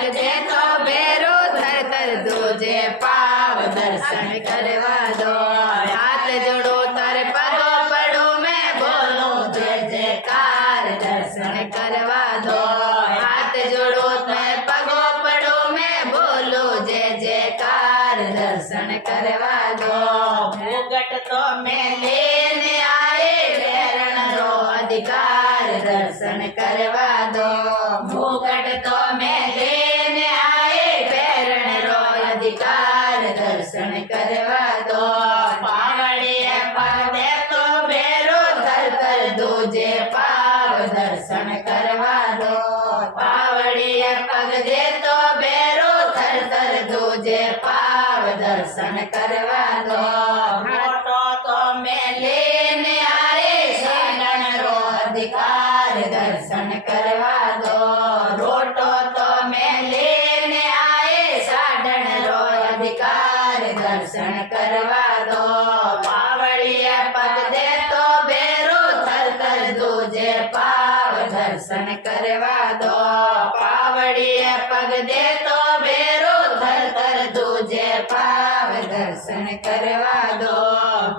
पग दे तो बेरो थर थर दूजे पाव दर्शन करवा दो। हाथ जोड़ो तारे पगो पड़ो मैं बोलूं जय जयकार दर्शन करवा दो। हाथ जोड़ो तारे पगो पड़ो मैं बोलूं जय जयकार दर्शन करवा दो। मुगट तो मैं लेने आए बैरण रो अधिकार दर्शन करवा दो। मुगट तो मैं लेने आए बैरण रो अधिकार दर्शन करवा दो। पावड़िया पग दे तो बेरो थर थर दूजे पाव दर्शन करवा दो। पावड़िया पग दे तो बेरो थर थर दूजे पाव दर्शन करवा दो। मोटो तो मैं लेने आए शरण रो अधिकार दर्शन करवा दो। रोटो तो मैं लेने आए साधन रो अधिकार दर्शन करवा दो। पावड़िया पग दे तो बेरो थर थर दूजे पाव दर्शन करवा दो। पावड़िया पग दे तो बेरो थर थर दूजे पाव दर्शन करवा दो।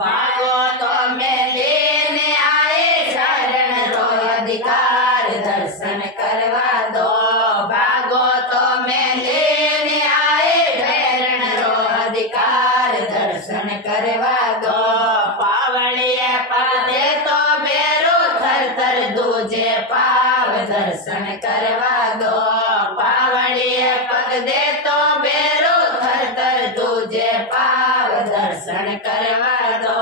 भागो तो मैं लेने आए शरण रो अधिकार दर्शन करवा दो। भागो तो मैं लेने आए भैरण रो अधिकार दर्शन करवा दो। पावड़िया पग दे तो बेरो थर थर दूजे पाव दर्शन करवा दो। पावड़िया पग दे तो बेरो थर थर दूजे पाव दर्शन करवा दो।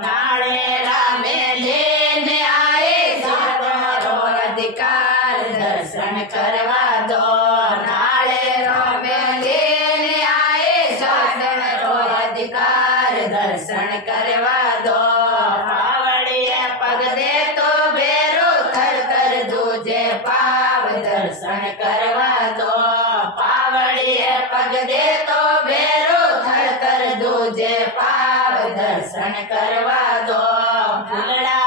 नाड़ेरा में लेने आए साधन रो अधिकार दर्शन करवा दो। नाड़ेरों में लेने आए साधन रो अधिकार दर्शन करवा दो। पावड़िया पग दे तो बेरो थर थर दूजे पाव दर्शन करवा दो। पावड़िया पग दे तो बेरो थर थर दूजे पाव दर्शन करवा दो। फूलड़ा